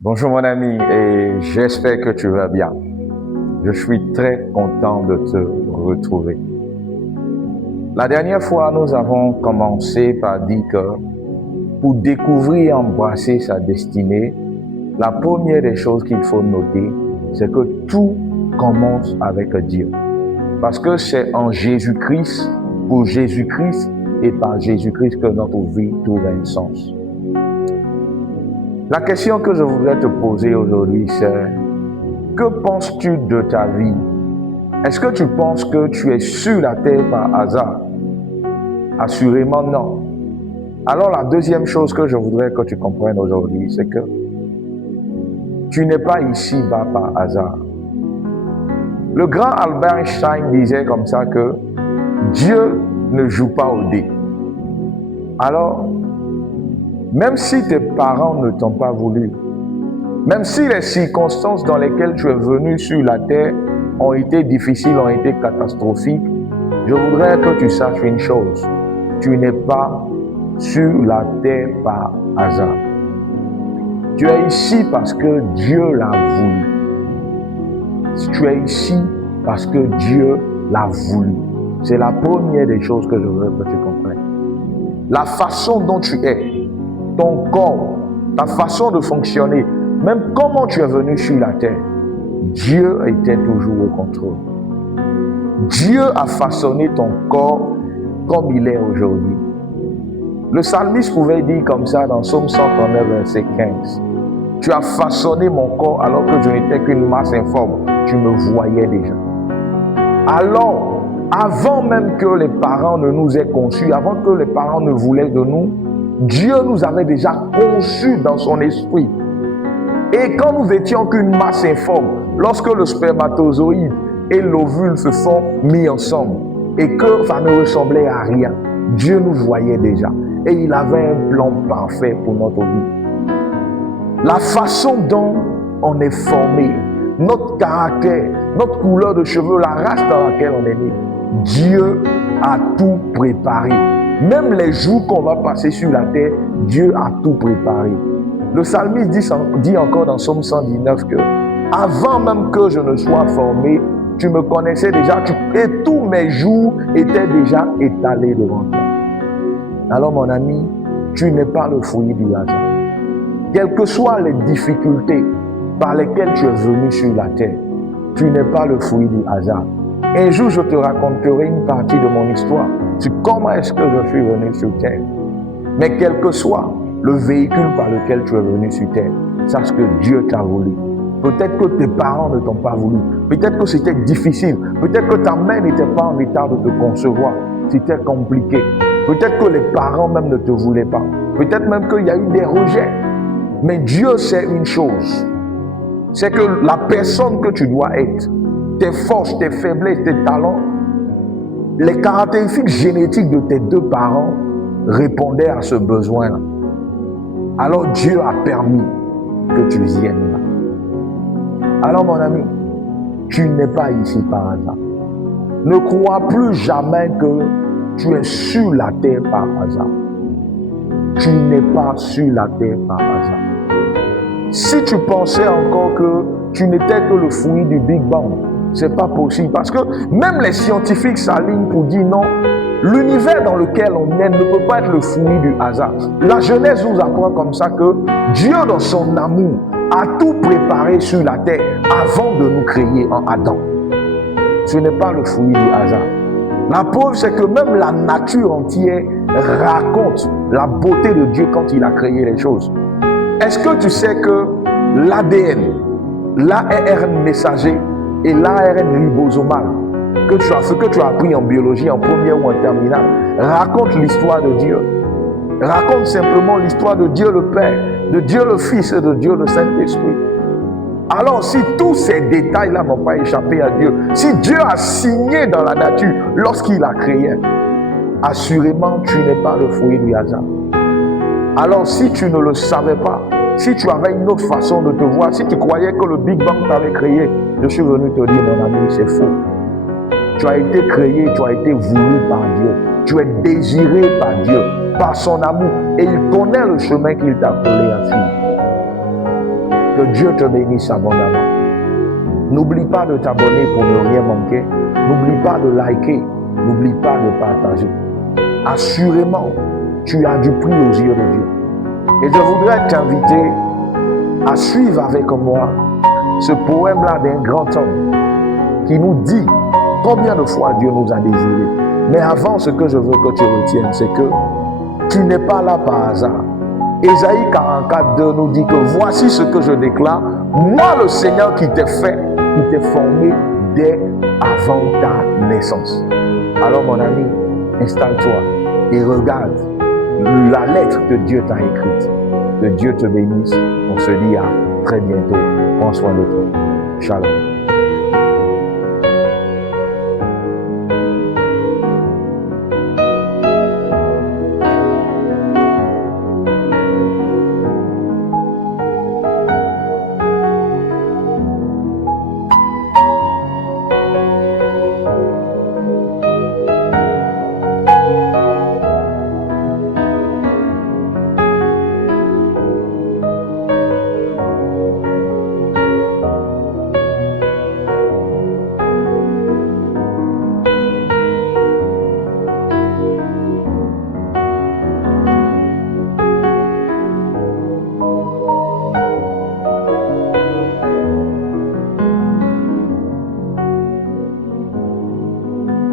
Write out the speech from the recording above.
Bonjour mon ami et j'espère que tu vas bien. Je suis très content de te retrouver. La dernière fois, nous avons commencé par dire que pour découvrir et embrasser sa destinée, la première des choses qu'il faut noter, c'est que tout commence avec Dieu. Parce que c'est en Jésus-Christ, pour Jésus-Christ et par Jésus-Christ que notre vie trouve un sens. La question que je voudrais te poser aujourd'hui, c'est: que penses-tu de ta vie? Est-ce que tu penses que tu es sur la terre par hasard? Assurément non. Alors la deuxième chose que je voudrais que tu comprennes aujourd'hui, c'est que tu n'es pas ici-bas par hasard. Le grand Albert Einstein disait comme ça que Dieu ne joue pas au dé. Alors, même si tes parents ne t'ont pas voulu, même si les circonstances dans lesquelles tu es venu sur la terre ont été difficiles, ont été catastrophiques, je voudrais que tu saches une chose: tu n'es pas sur la terre par hasard. Tu es ici parce que Dieu l'a voulu. Tu es ici parce que Dieu l'a voulu. C'est la première des choses que je veux que tu comprennes. La façon dont tu es, ton corps, ta façon de fonctionner, même comment tu es venu sur la terre, Dieu était toujours au contrôle. Dieu a façonné ton corps comme il est aujourd'hui. Le psalmiste pouvait dire comme ça dans Psaume 139, verset 15. Tu as façonné mon corps alors que je n'étais qu'une masse informe. Tu me voyais déjà. Alors, avant même que les parents ne nous aient conçus, avant que les parents ne voulaient de nous, Dieu nous avait déjà conçus dans son esprit. Et quand nous étions qu'une masse informe, lorsque le spermatozoïde et l'ovule se sont mis ensemble et que ça ne ressemblait à rien, Dieu nous voyait déjà. Et il avait un plan parfait pour notre vie. La façon dont on est formé, notre caractère, notre couleur de cheveux, la race dans laquelle on est né, Dieu a tout préparé. Même les jours qu'on va passer sur la terre, Dieu a tout préparé. Le psalmiste dit encore dans Psaume 119 que avant même que je ne sois formé, tu me connaissais déjà et tous mes jours étaient déjà étalés devant toi. Alors mon ami, tu n'es pas le fruit du hasard. Quelles que soient les difficultés par lesquelles tu es venu sur la terre, tu n'es pas le fruit du hasard. Un jour, je te raconterai une partie de mon histoire sur comment est-ce que je suis venu sur terre. Mais quel que soit le véhicule par lequel tu es venu sur terre, sache que Dieu t'a voulu. Peut-être que tes parents ne t'ont pas voulu. Peut-être que c'était difficile. Peut-être que ta mère n'était pas en état de te concevoir. C'était compliqué. Peut-être que les parents même ne te voulaient pas. Peut-être même qu'il y a eu des rejets. Mais Dieu sait une chose. C'est que la personne que tu dois être, tes forces, tes faiblesses, tes talents, les caractéristiques génétiques de tes deux parents répondaient à ce besoin-là. Alors Dieu a permis que tu viennes là. Alors mon ami, tu n'es pas ici par hasard. Ne crois plus jamais que tu es sur la terre par hasard. Tu n'es pas sur la terre par hasard. Si tu pensais encore que tu n'étais que le fruit du Big Bang, c'est pas possible. Parce que même les scientifiques s'alignent pour dire non, l'univers dans lequel on est ne peut pas être le fruit du hasard. La Genèse nous apprend comme ça que Dieu, dans son amour, a tout préparé sur la terre avant de nous créer en Adam. Ce n'est pas le fruit du hasard. La preuve, c'est que même la nature entière raconte la beauté de Dieu quand il a créé les choses. Est-ce que tu sais que l'ADN, l'ARN messager et l'ARN ribosomal, ce que tu as appris en biologie en première ou en terminale, raconte l'histoire de Dieu. Raconte simplement l'histoire de Dieu le Père, de Dieu le Fils et de Dieu le Saint-Esprit. Alors si tous ces détails-là n'ont pas échappé à Dieu, si Dieu a signé dans la nature lorsqu'il a créé, assurément tu n'es pas le fruit du hasard. Alors si tu ne le savais pas, si tu avais une autre façon de te voir, si tu croyais que le Big Bang t'avait créé, je suis venu te dire, mon ami, c'est faux. Tu as été créé, tu as été voulu par Dieu. Tu es désiré par Dieu, par son amour. Et il connaît le chemin qu'il t'a appelé à suivre. Que Dieu te bénisse abondamment. N'oublie pas de t'abonner pour ne rien manquer. N'oublie pas de liker. N'oublie pas de partager. Assurément, tu as du prix aux yeux de Dieu. Et je voudrais t'inviter à suivre avec moi ce poème-là d'un grand homme qui nous dit combien de fois Dieu nous a désirés. Mais avant, ce que je veux que tu retiennes, c'est que tu n'es pas là par hasard. Ésaïe 44:2 nous dit que voici ce que je déclare, moi le Seigneur qui t'ai fait, qui t'ai formé dès avant ta naissance. Alors mon ami, installe-toi et regarde la lettre que Dieu t'a écrite. Que Dieu te bénisse. On se dit à très bientôt. Prends soin de toi. Shalom.